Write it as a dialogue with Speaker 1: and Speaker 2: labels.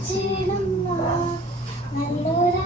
Speaker 1: നല്ലൊരപ്പാവുണ്ട് നല്ലൊരു